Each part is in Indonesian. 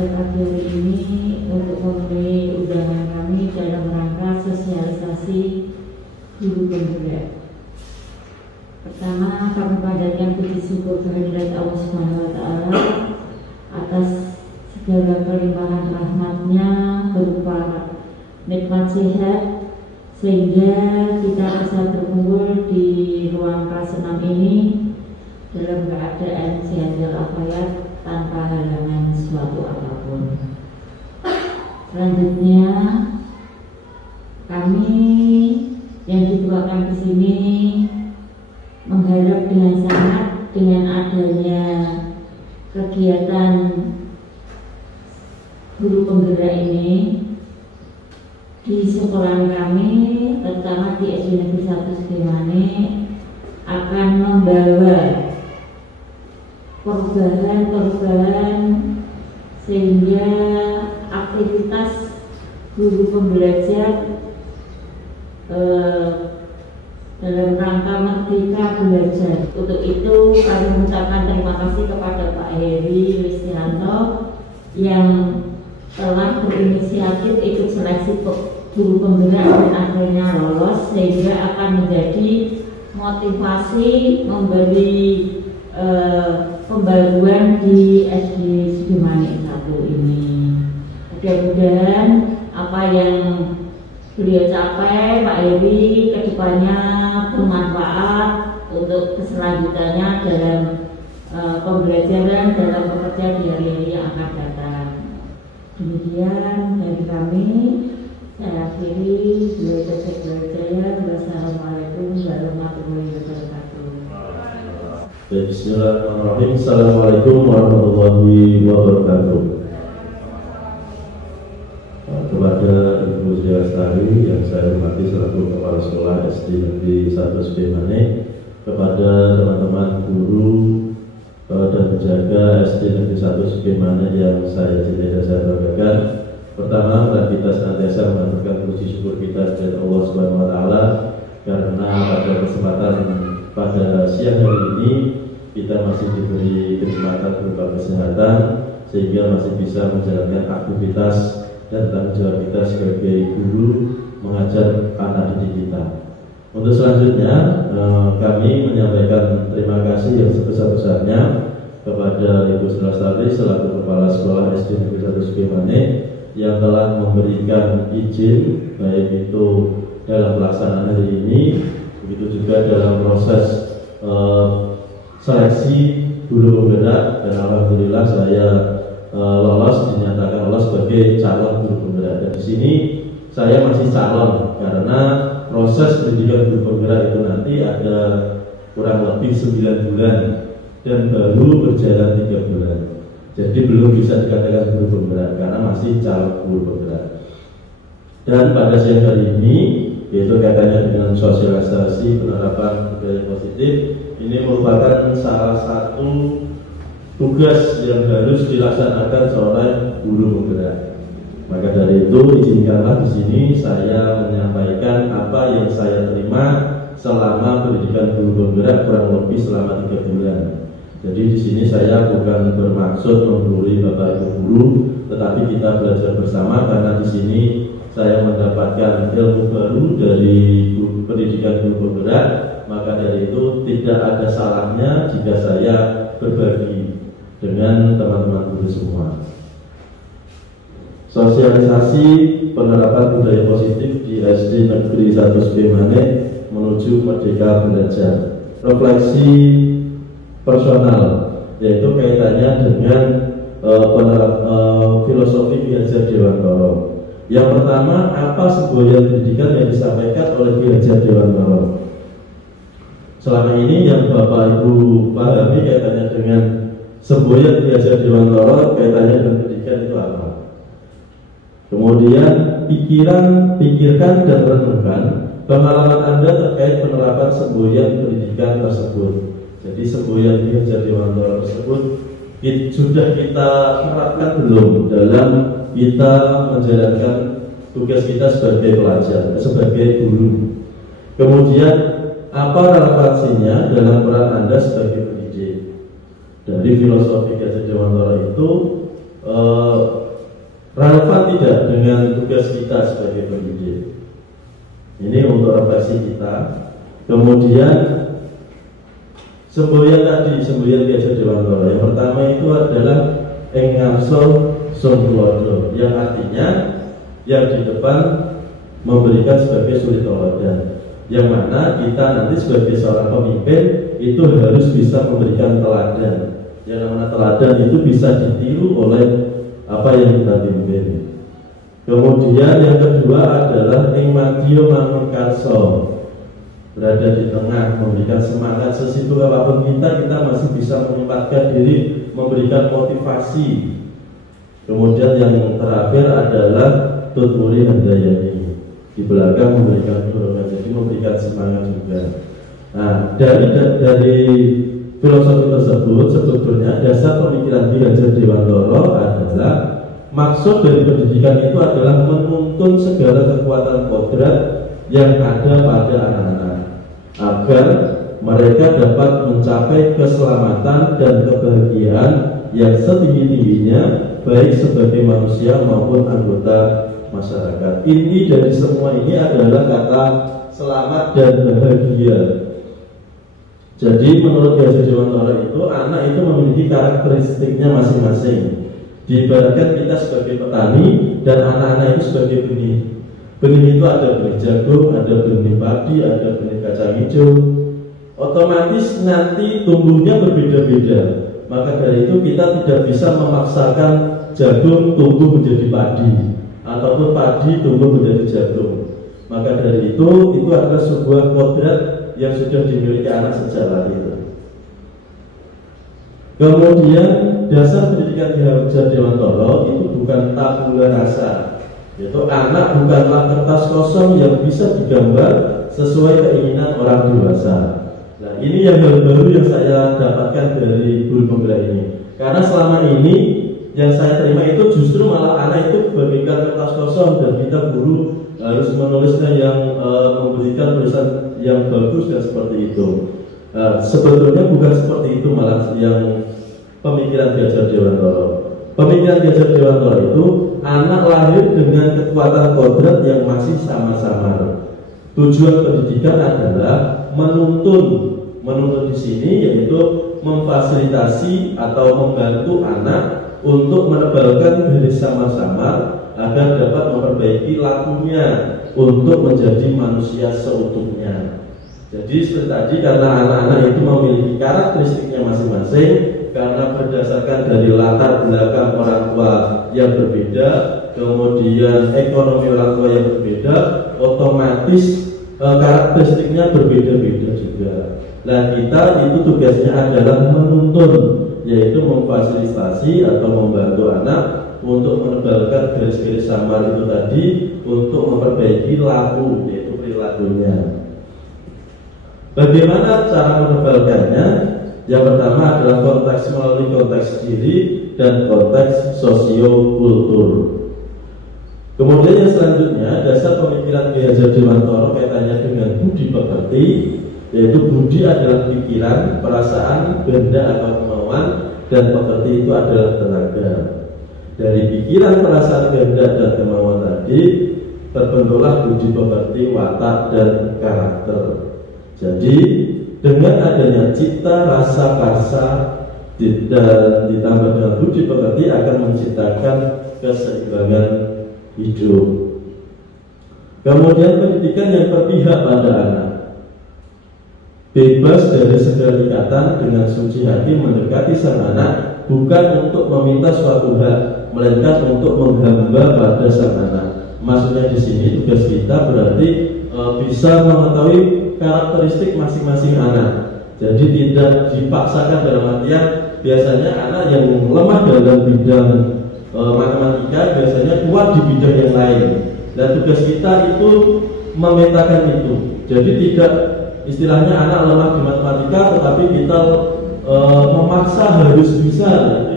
pada pagi hari ini untuk memenuhi undangan kami dalam rangka sosialisasi guru penggerak. Pertama, kami panjatkan puji syukur kehadirat Allah Subhanahu wa Ta'ala atas segala kelimpahan rahmat-Nya berupa nikmat sehat, sehingga kita bisa berkumpul di ruang kelas 6 ini dalam keadaan sehat walafiat tanpa halangan suatu apapun. Selanjutnya, kami yang dituakan di sini mengharap dengan sangat dengan adanya kegiatan guru penggerak ini di sekolah kami, terutama di SD Negeri 1 Sukimane, akan membawa perubahan sehingga aktivitas guru pembelajar dalam rangka merdeka belajar. Untuk itu kami mengucapkan terima kasih kepada Pak Heri Listianto yang telah berinisiatif ikut seleksi guru penggerak dan akhirnya lolos, sehingga akan menjadi motivasi memberi pembaruan di SD Sukimane 1 ini. Mudah-mudahan apa yang beliau capai, Pak Heri, kedepannya bermanfaat untuk keselanjutannya dalam pembelajaran dalam pekerjaan di hari-hari yang akan datang. Demikian dari kami. Saya akhiri. Wassalamualaikum warahmatullahi wabarakatuh. Bismillahirrahmanirrahim. Assalamualaikum warahmatullahi wabarakatuh. Kepada Ibu Sri Lestari yang saya hormati selaku Kepala Sekolah SD Negeri 1 Sukimane, kepada teman-teman guru dan penjaga SD Negeri 1 Sukimane yang saya cintai dan saya banggakan. Pertama, kita senantiasa mengaturkan puji syukur kita kepada Allah Subhanahu wa Ta'ala karena pada kesempatan pada siang hari ini kita masih diberi kesempatan berupa kesehatan sehingga masih bisa menjalankan aktivitas dan tanggung jawab kita sebagai guru mengajar anak didik kita. Untuk selanjutnya kami menyampaikan terima kasih yang sebesar-besarnya kepada Ibu Sri Lestari selaku Kepala Sekolah SD Negeri 1 Sukimane yang telah memberikan izin baik itu dalam pelaksanaan hari ini, begitu juga dalam proses seleksi guru penggerak, dan alhamdulillah saya lolos, dinyatakan lolos sebagai calon guru penggerak. Dan di sini saya masih calon karena proses pendidikan guru penggerak itu nanti ada kurang lebih 9 bulan dan baru berjalan 3 bulan. Jadi belum bisa dikatakan guru penggerak karena masih calon guru penggerak. Dan pada siang hari ini, yaitu kaitannya dengan sosialisasi penerapan budaya positif, ini merupakan salah satu tugas yang harus dilaksanakan oleh guru penggerak. Maka dari itu izinkanlah di sini saya menyampaikan apa yang saya terima selama pendidikan guru penggerak kurang lebih selama 3 bulan. Jadi di sini saya bukan bermaksud menggurui Bapak Ibu guru, tetapi kita belajar bersama karena di sini saya mendapatkan ilmu baru dari pendidikan guru penggerak. Maka dari itu tidak ada salahnya jika saya berbagi dengan teman-teman guru semua. Sosialisasi penerapan budaya positif di SD Negeri 1 Sukimane menuju Merdeka Belajar. Refleksi personal, yaitu kaitannya dengan filosofi Ki Hajar Dewantara. Yang pertama, apa semboyan pendidikan yang disampaikan oleh Ki Hajar Dewantara? Selama ini yang Bapak Ibu pahami kaitannya dengan semboyan Ki Hajar Dewantara, kaitannya dengan pendidikan itu apa? Kemudian pikirkan dan renungkan pengalaman Anda terkait penerapan semboyan pendidikan tersebut. Jadi semboyan Ki Hajar Dewantara tersebut sudah kita terapkan belum dalam kita menjalankan tugas kita sebagai pelajar, sebagai guru. Kemudian apa relevansinya dalam peran Anda sebagai pendidik? Dari filosofi Ki Hajar Dewantara itu relevan tidak dengan tugas kita sebagai pendidik. Ini untuk refleksi kita. Kemudian semboyan Ki Dewantara. Yang pertama itu adalah Engarso Songkulodo, yang artinya yang di depan memberikan sebagai suri teladan, yang mana kita nanti sebagai seorang pemimpin itu harus bisa memberikan teladan. Yang namanya teladan itu bisa ditiru oleh apa yang kita pimpin. Kemudian yang kedua adalah Ing Madya Manungkarso, berada di tengah, memberikan semangat. Sesimpel apapun kita masih bisa menyempatkan diri, memberikan motivasi. Kemudian yang terakhir adalah Tuturi Handayani, di belakang memberikan dorongan, jadi memberikan semangat juga. Nah, dari filosofi tersebut sebetulnya dasar pemikiran Ki Hajar Dewantara adalah maksud dari pendidikan itu adalah menuntun segala kekuatan kodrat yang ada pada anak-anak agar mereka dapat mencapai keselamatan dan kebahagiaan yang setinggi-tingginya, baik sebagai manusia maupun anggota masyarakat. Inti dari semua ini adalah kata selamat dan bahagia. Jadi menurut Ki Hajar Dewantara itu anak itu memiliki karakteristiknya masing-masing. Diibaratkan kita sebagai petani dan anak-anak itu sebagai benih. Benih itu ada benih jagung, ada benih padi, ada benih kacang hijau. Otomatis nanti tumbuhnya berbeda-beda. Maka dari itu kita tidak bisa memaksakan jagung tumbuh menjadi padi ataupun padi tumbuh menjadi jagung. Maka dari itu adalah sebuah kodrat yang sudah dimiliki anak sejak lahir. Kemudian dasar pendidikan Ki Hajar Dewantara itu bukan tabula rasa, yaitu anak bukanlah kertas kosong yang bisa digambar sesuai keinginan orang dewasa. Nah, ini yang baru yang saya dapatkan dari guru penggerak ini. Karena selama ini yang saya terima itu justru malah anak itu bagaikan kertas kosong dan kita guru harus menulisnya yang memberikan tulisan yang bagus dan seperti itu. Sebetulnya bukan seperti itu malah yang pemikiran Ki Hajar Dewantara. Pemikiran Ki Hajar Dewantara itu anak lahir dengan kekuatan kodrat yang masih sama-sama. Tujuan pendidikan adalah menuntun di sini yaitu memfasilitasi atau membantu anak untuk menebalkan garis sama-sama agar dapat memperbaiki lakunya untuk menjadi manusia seutuhnya. Jadi seperti tadi, karena anak-anak itu memiliki karakteristiknya masing-masing, karena berdasarkan dari latar belakang orang tua yang berbeda, kemudian ekonomi orang tua yang berbeda, otomatis karakteristiknya berbeda-beda juga. Nah, kita itu tugasnya adalah menuntun, yaitu memfasilitasi atau membantu anak untuk menebalkan garis-garis samar itu tadi untuk memperbaiki laku, yaitu perilakunya. Bagaimana cara menebalkannya? Yang pertama adalah konteks melalui konteks diri dan konteks sosio-kultur. Kemudian yang selanjutnya, dasar pemikiran Ki Hajar Dewantara kaitannya dengan budi pekerti, yaitu budi adalah pikiran, perasaan, kehendak atau kemauan, dan pekerti itu adalah tenaga. Dari pikiran, perasaan, kehendak, dan kemauan tadi terbentuklah budi pekerti, watak, dan karakter. Jadi dengan adanya cita, rasa, karsa ditambah dengan budi pekerti akan menciptakan keseimbangan hidup. Kemudian pendidikan yang berpihak pada anak, bebas dari segala ikatan, dengan suci hati mendekati sang anak, bukan untuk meminta suatu hal, melainkan untuk menghamba pada sang anak. Maksudnya di sini tugas kita berarti bisa mengetahui karakteristik masing-masing anak. Jadi tidak dipaksakan dalam artian biasanya anak yang lemah dalam bidang matematika biasanya kuat di bidang yang lain. Dan tugas kita itu memetakan itu. Jadi tidak istilahnya anak lemah di matematika tetapi kita memaksa harus bisa. Itu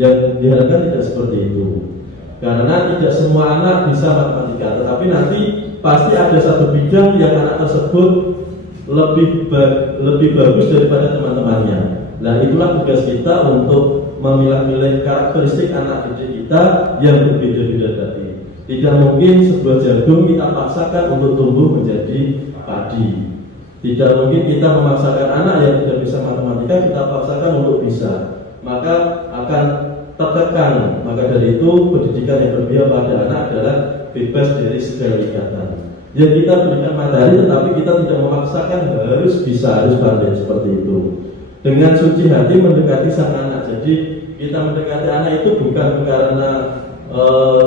yang diharapkan tidak seperti itu. Karena tidak semua anak bisa matematika, tetapi nanti pasti ada satu bidang yang anak tersebut lebih bagus daripada teman-temannya. Nah, itulah tugas kita untuk memilah-milih karakteristik anak didik kita yang berbeda-beda tadi. Tidak mungkin sebuah jagung kita paksakan untuk tumbuh menjadi padi. Tidak mungkin kita memaksakan anak yang tidak bisa matematika kita paksakan untuk bisa, maka akan tertekan. Maka dari itu pendidikan yang berpihak pada anak adalah bebas dari segala ikatan. Yang kita berikan materi, tetapi kita tidak memaksakan harus bisa, harus pandai seperti itu. Dengan suci hati mendekati sang anak. Jadi kita mendekati anak itu bukan karena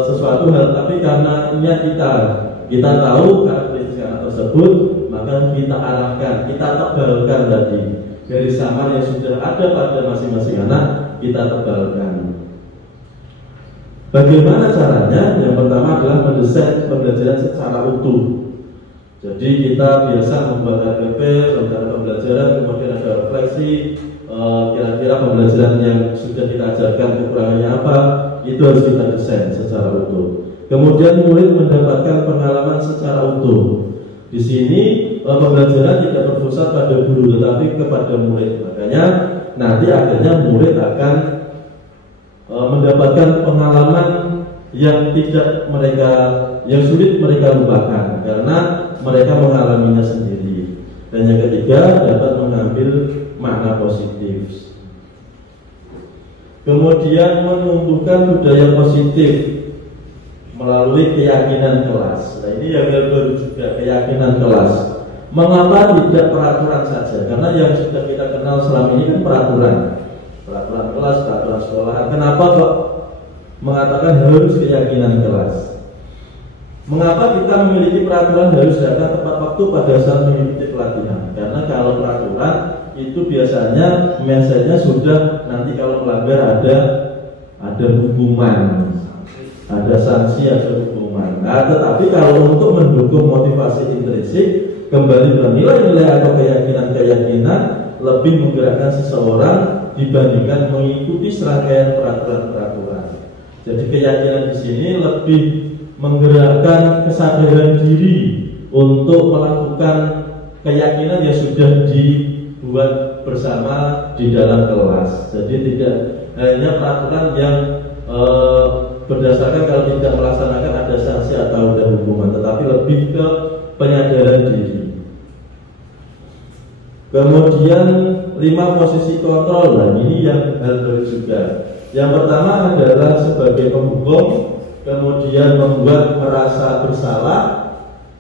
sesuatu hal, tapi karena niat kita. Kita tahu karakteristik anak tersebut, maka kita arahkan, kita tebalkan tadi garis samar yang sudah ada pada masing-masing anak, kita tebalkan. Bagaimana caranya? Yang pertama adalah mendesain pembelajaran secara utuh. Jadi kita biasa membuat RPP, rencana pembelajaran, kemudian ada refleksi, kira-kira pembelajaran yang sudah kita ajarkan kekurangannya apa, itu harus kita desain secara utuh. Kemudian murid mendapatkan pengalaman secara utuh. Di sini pembelajaran tidak berpusat pada guru, tetapi kepada murid. Makanya nanti akhirnya murid akan mendapatkan pengalaman yang sulit mereka lupakan karena mereka mengalaminya sendiri. Dan yang ketiga, dapat mengambil makna positif. Kemudian menumbuhkan budaya positif melalui keyakinan kelas. Nah, ini yang baru juga, keyakinan kelas. Mengapa tidak peraturan saja? Karena yang sudah kita kenal selama ini kan peraturan kelas, peraturan sekolah. Kenapa kok mengatakan harus keyakinan kelas? Mengapa kita memiliki peraturan harus datang tepat waktu pada saat mengikuti pelatihan? Karena kalau peraturan itu biasanya message-nya sudah nanti kalau melanggar ada hukuman, ada sanksi, ada hukuman. Nah, tetapi kalau untuk mendukung motivasi intrinsik, kembali ke nilai-nilai atau keyakinan-keyakinan, lebih menggerakkan seseorang dibandingkan mengikuti serangkaian peraturan-peraturan. Jadi keyakinan di sini lebih menggerakkan kesadaran diri untuk melakukan keyakinan yang sudah dibuat bersama di dalam kelas. Jadi tidak hanya peraturan yang berdasarkan kalau tidak melaksanakan ada sanksi atau ada hukuman, tetapi lebih ke penyadaran diri. Kemudian 5 posisi kontrol. Nah, ini yang hal baru juga. Yang pertama adalah sebagai penghukum, kemudian membuat merasa bersalah,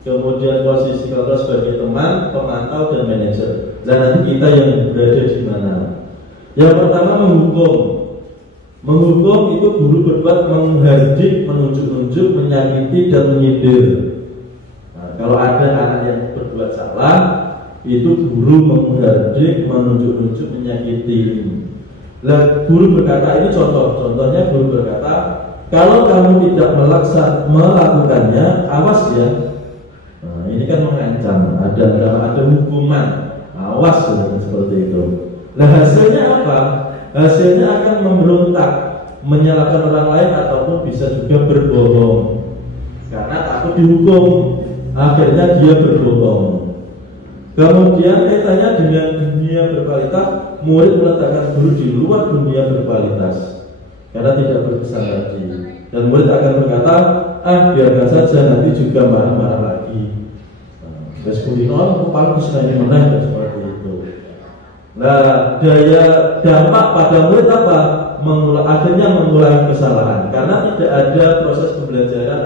kemudian posisi kontrol sebagai teman, pemantau, dan manajer. Dan nanti kita yang berada di mana? Yang pertama menghukum. Menghukum itu guru berbuat menghardik, menunjuk-nunjuk, menyakiti, dan menyindir. Nah, kalau ada anak yang berbuat salah, itu guru menghardik, menunjuk-nunjuk, menyakiti. Nah, guru berkata, ini contohnya guru berkata, kalau kamu tidak melakukannya, awas ya. Nah, ini kan mengancam, ada hukuman, awas seperti itu. Nah, hasilnya apa? Hasilnya akan memberontak, menyalahkan orang lain ataupun bisa juga berbohong karena takut dihukum. Akhirnya dia berbohong. Kemudian kaitannya dengan dunia berkualitas, murid meletakkan guru di luar dunia berkualitas karena tidak berkesan lagi. Dan murid akan berkata, biarkan saja, nanti juga marah-marah lagi. Terus kulino paling bisa menang dan seperti itu. Nah, daya dampak pada murid apa? Akhirnya mengulangi kesalahan karena tidak ada proses pembelajaran,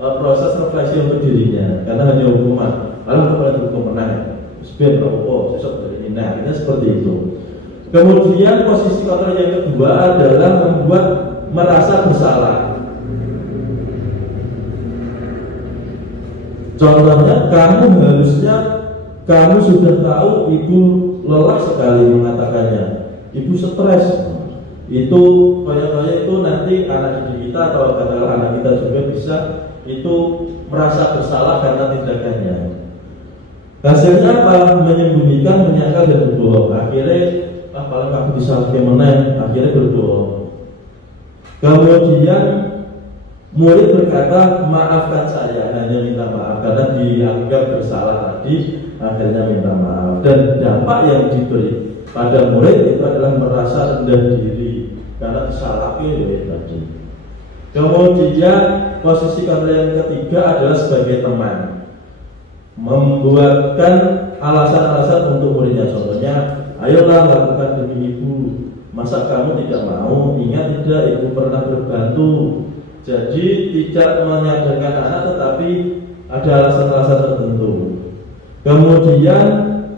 proses refleksi untuk dirinya, karena hanya hukuman. Lalu kemudian hukum menang, sebenarnya sesok dari ini. Akhirnya seperti itu. Kemudian posisi kontrol yang kedua adalah membuat merasa bersalah. Contohnya, kamu sudah tahu ibu lelah sekali mengatakannya, ibu stres. Itu kayak itu nanti anak didik kita atau katakanlah anak kita juga bisa itu merasa bersalah karena tindakannya. Hasilnya apa? Menyembunyikan, menyangkal, dan berbohong. Akhirnya paling aku bisa menang, akhirnya berbohong. Kemudian murid berkata, maafkan saya, hanya minta maaf karena dianggap bersalah tadi, akhirnya minta maaf. Dan dampak yang pada murid itu adalah merasa rendah diri karena disalahkan oleh tadi. Kemudian posisi kontrol yang ketiga adalah sebagai teman, membuatkan alasan-alasan untuk muridnya. Contohnya, ayolah lakukan demi ibu. Masa kamu tidak mau? Ingat tidak, ibu pernah berbantu. Jadi tidak menyadarkan anak, tetapi ada alasan-alasan tertentu. Kemudian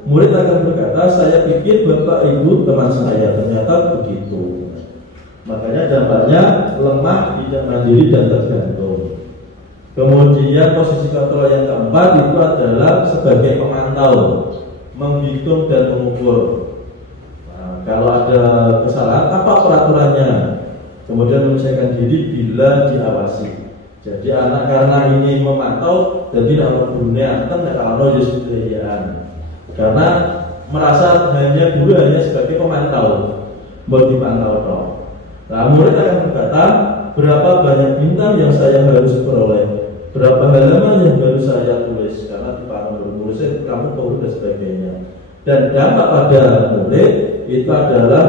murid akan berkata, saya pikir bapak ibu teman saya, ternyata begitu. Makanya dampaknya lemah, tidak mandiri dan tergantung. Kemudian posisi kontrol yang keempat itu adalah sebagai pemantau, menghitung dan mengukur. Nah, kalau ada kesalahan, apa peraturannya? Kemudian menyelesaikan diri bila diawasi. Jadi anak karena ini memantau, jadi tidak gurunya kalau Yesusrian. Karena merasa hanya guru hanya sebagai pemantau, buat dipantau toh. Nah, murid akan berkata, berapa banyak bintang yang saya harus peroleh, berapa halaman yang harus saya tulis, karena dipantau murid kamu tahu dan sebagainya. Dan dampak pada murid itu adalah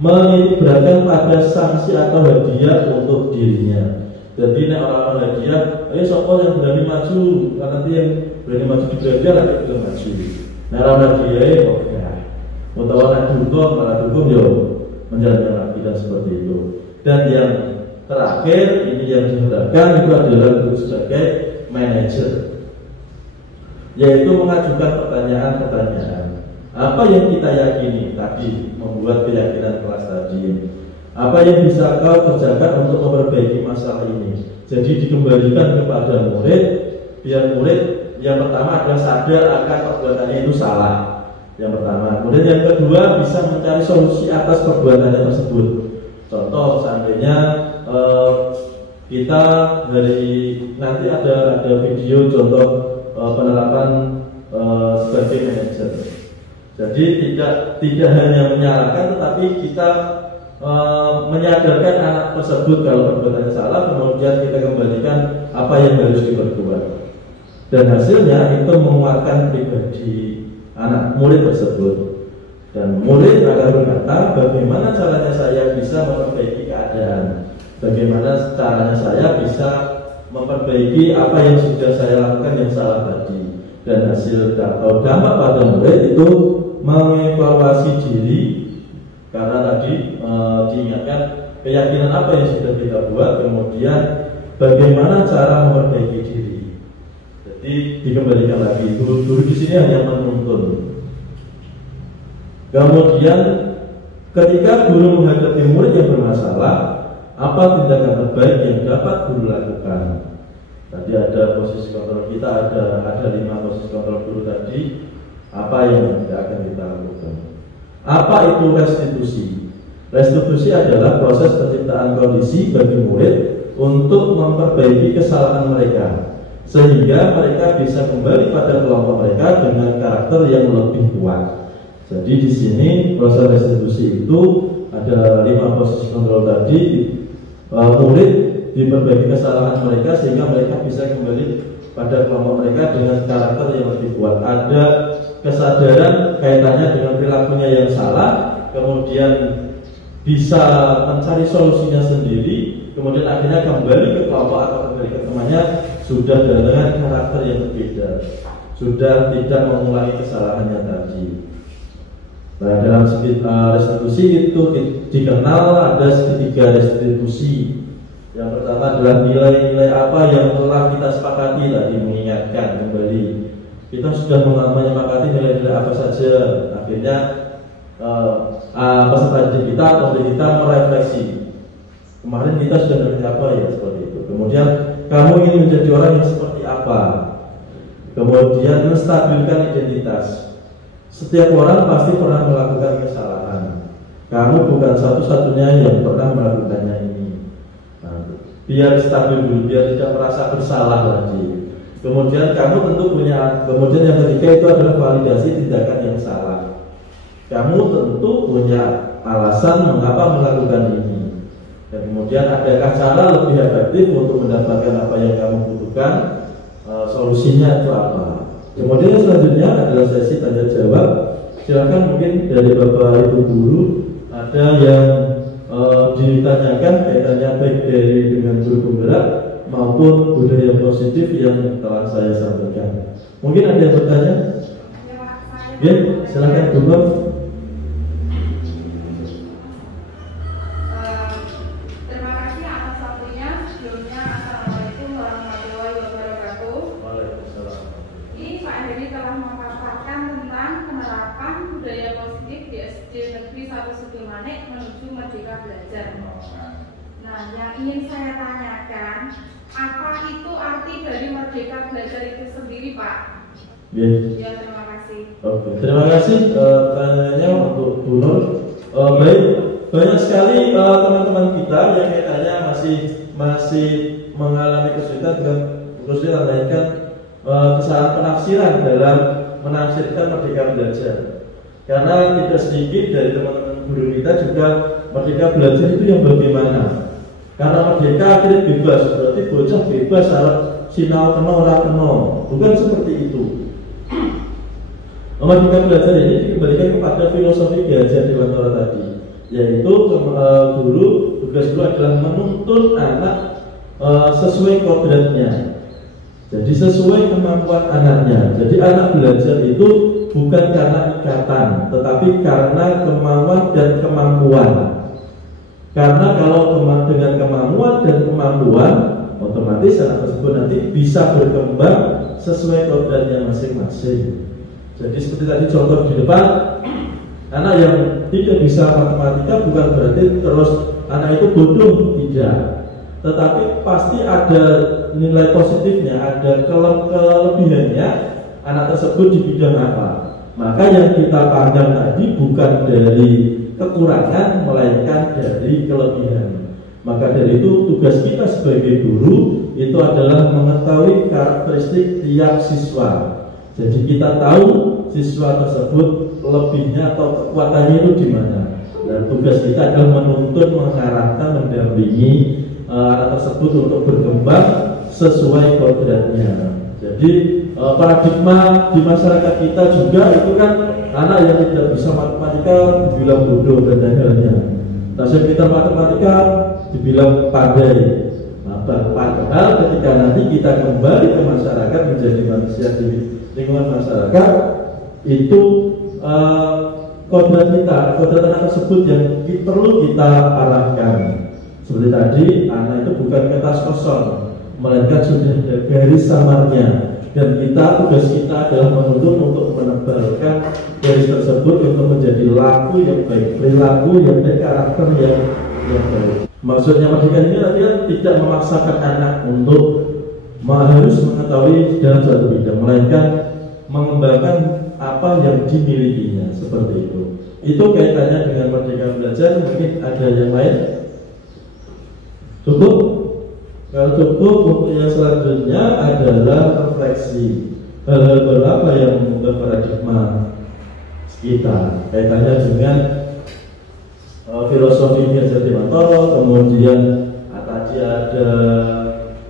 menitikberatkan pada sanksi atau hadiah untuk dirinya. Jadi orang hadiah, ayo sopo yang berani maju, karena nanti yang berani maju di belajar nanti bisa maju. Orang hadiah oke. Untuk anak dukung yo menjalankan akidah seperti itu. Dan yang terakhir ini yang diharapkan itu adalah sebagai manajer, yaitu mengajukan pertanyaan-pertanyaan. Apa yang kita yakini tadi, membuat keyakinan kelas tadi. Apa yang bisa kau kerjakan untuk memperbaiki masalah ini? Jadi dikembalikan kepada murid, biar murid yang pertama adalah sadar akan perbuatannya itu salah. Yang pertama, kemudian yang kedua bisa mencari solusi atas perbuatannya tersebut. Contoh, seandainya kita dari nanti ada video contoh penerapan sebagai manajer. Jadi tidak hanya menyalahkan, tetapi kita menyadarkan anak tersebut kalau perbuatannya salah, kemudian kita kembalikan apa yang harus diperbuat. Dan hasilnya itu menguatkan pribadi anak murid tersebut. Dan murid akan berkata, bagaimana caranya saya bisa memperbaiki keadaan, bagaimana caranya saya bisa memperbaiki apa yang sudah saya lakukan yang salah tadi. Dan hasil atau dampak pada murid itu mengevaluasi diri, karena tadi diingatkan keyakinan apa yang sudah kita buat, kemudian bagaimana cara memperbaiki diri. Jadi dikembalikan lagi, guru di sini hanya menuntun. Kemudian ketika guru menghadapi murid yang bermasalah, apa tindakan terbaik yang dapat guru lakukan? Tadi ada posisi kontrol kita, ada 5 posisi kontrol guru tadi. Apa yang tidak akan kita lakukan? Apa itu restitusi? Restitusi adalah proses penciptaan kondisi bagi murid untuk memperbaiki kesalahan mereka, sehingga mereka bisa kembali pada kelompok mereka dengan karakter yang lebih kuat. Jadi di sini proses restitusi itu ada 5 posisi kontrol tadi. Murid diperbaiki kesalahan mereka sehingga mereka bisa kembali pada kelompok mereka dengan karakter yang lebih kuat. Ada kesadaran kaitannya dengan perilakunya yang salah, kemudian bisa mencari solusinya sendiri, kemudian akhirnya kembali ke kelompok atau kembali ke temannya sudah dengan karakter yang berbeda, sudah tidak mengulangi kesalahannya tadi. Nah, dalam restitusi itu dikenal ada segitiga restitusi. Yang pertama adalah nilai-nilai apa yang telah kita sepakati tadi, mengingatkan kembali. Kita sudah menyepakati nilai-nilai apa saja. Akhirnya peserta didik kita atau kita merefleksi. Kemarin kita sudah mengerti apa ya, seperti itu. Kemudian kamu ingin menjadi orang yang seperti apa. Kemudian menstabilkan identitas. Setiap orang pasti pernah melakukan kesalahan. Kamu bukan satu-satunya yang pernah melakukannya ini. Nah, biar stabil dulu, biar tidak merasa bersalah lagi. Kemudian kamu tentu punya. Kemudian yang ketiga itu adalah validasi tindakan yang salah. Kamu tentu punya alasan mengapa melakukan ini. Dan kemudian adakah cara lebih efektif untuk mendapatkan apa yang kamu butuhkan? Solusinya itu apa? Kemudian selanjutnya adalah sesi tanya jawab. Silakan mungkin dari Bapak Ibu guru ada yang ditanyakan kaitannya baik dengan guru penggerak maupun budaya positif yang telah saya sampaikan. Mungkin ada yang bertanya? Ya, silakan Guru. Terima kasih atas waktunya. Sebelumnya, Assalamualaikum warahmatullahi wabarakatuh. Waalaikumsalam. Ini Pak Heri telah memaparkan tentang penerapan budaya positif di SD Negeri 1 Sudirmanik menuju Merdeka Belajar. Nah, yang ingin saya tanyakan, apa itu arti dari Merdeka Belajar itu sendiri, Pak? Ya, terima kasih. Oke, terima kasih pertanyaannya untuk Bu Nur. Baik, banyak sekali teman-teman kita yang kayaknya masih mengalami kesulitan dengan khususnya menanyakan kesalahan penafsiran dalam menafsirkan Merdeka Belajar. Karena tidak sedikit dari teman-teman guru kita juga Merdeka Belajar itu yang bagaimana? Karena merdeka akhirnya bebas, berarti bocah bebas harap sinau kena ora kena. Bukan seperti itu. Merdeka Belajar ini dikembalikan kepada filosofi belajar di Wantara tadi, yaitu guru tugas guru adalah menuntun anak sesuai kodratnya. Jadi sesuai kemampuan anaknya. Jadi anak belajar itu bukan karena ikatan, tetapi karena kemauan dan kemampuan. Karena kalau dengan kemampuan dan kemampuan, otomatis anak tersebut nanti bisa berkembang sesuai kodratnya masing-masing. Jadi seperti tadi contoh di depan, anak yang tidak bisa matematika bukan berarti terus anak itu bodoh, tidak. Tetapi pasti ada nilai positifnya, ada kelebihannya anak tersebut di bidang apa. Maka yang kita pandang tadi bukan dari kekurangan, melainkan dari kelebihan. Maka dari itu tugas kita sebagai guru itu adalah mengetahui karakteristik tiap siswa. Jadi kita tahu siswa tersebut lebihnya atau kekuatannya itu di mana. Dan tugas kita adalah menuntun, mengarahkan, mendampingi anak tersebut untuk berkembang sesuai kodratnya. Jadi paradigma di masyarakat kita juga itu kan anak yang tidak bisa matematika dibilang bodoh dan lain-lainnya. Nasib kita matematika dibilang pandai. Nah, padahal ketika nanti kita kembali ke masyarakat menjadi manusia di lingkungan masyarakat, itu kodrat anak tersebut yang perlu kita arahkan. Seperti tadi, anak itu bukan kertas kosong, melainkan sudah ada garis samarnya. Dan tugas kita adalah menuntut untuk menebalkan garis tersebut untuk menjadi laku yang baik, perilaku yang baik, karakter yang baik. Maksudnya merdeka ini artinya tidak memaksakan anak untuk harus mengetahui dalam suatu bidang, melainkan mengembangkan apa yang dimilikinya, seperti itu. Itu kaitannya dengan Merdeka Belajar. Mungkin ada yang lain? Cukup? Kalau cukup, untuk yang selanjutnya adalah refleksi. Hal-hal baru apa yang mengubah paradigma kita? Kaitannya dengan filosofi Mirza Dewantara, kemudian tadi ada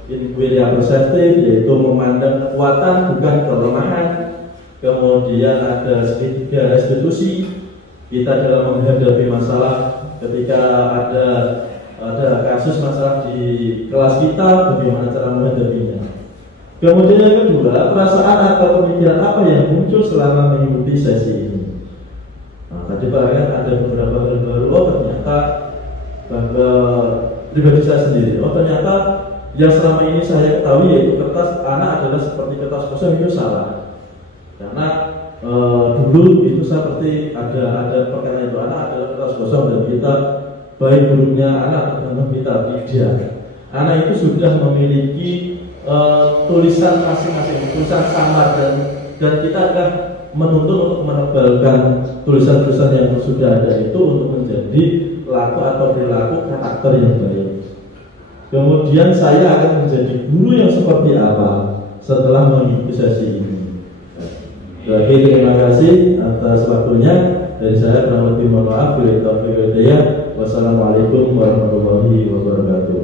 inquiry perseptif, yaitu memandang kekuatan bukan kelemahan. Kemudian ada segitiga restitusi, kita dalam menghadapi masalah ketika ada kasus masalah di kelas kita, bagaimana cara menghadapinya. Kemudian yang kedua, perasaan atau pemikiran apa yang muncul selama mengikuti sesi ini. Nah, tadi bahkan ada beberapa hal baru. Oh, ternyata bahwa pribadi saya sendiri, ternyata yang selama ini saya ketahui yaitu kertas anak adalah seperti kertas kosong, itu salah. Karena dulu itu seperti ada perkataan itu, anak adalah kertas kosong dan kita baik buruknya anak tergantung kita tidak. Anak itu sudah memiliki tulisan masing-masing, tulisan samar, dan kita akan menuntut untuk menebalkan tulisan-tulisan yang sudah ada itu untuk menjadi laku atau perilaku karakter yang baik. Kemudian saya akan menjadi guru yang seperti apa setelah mengikuti sesi ini. Lagi terima kasih atas waktunya. Dari saya kurang lebih mohon maaf. Wassalamualaikum warahmatullahi wabarakatuh.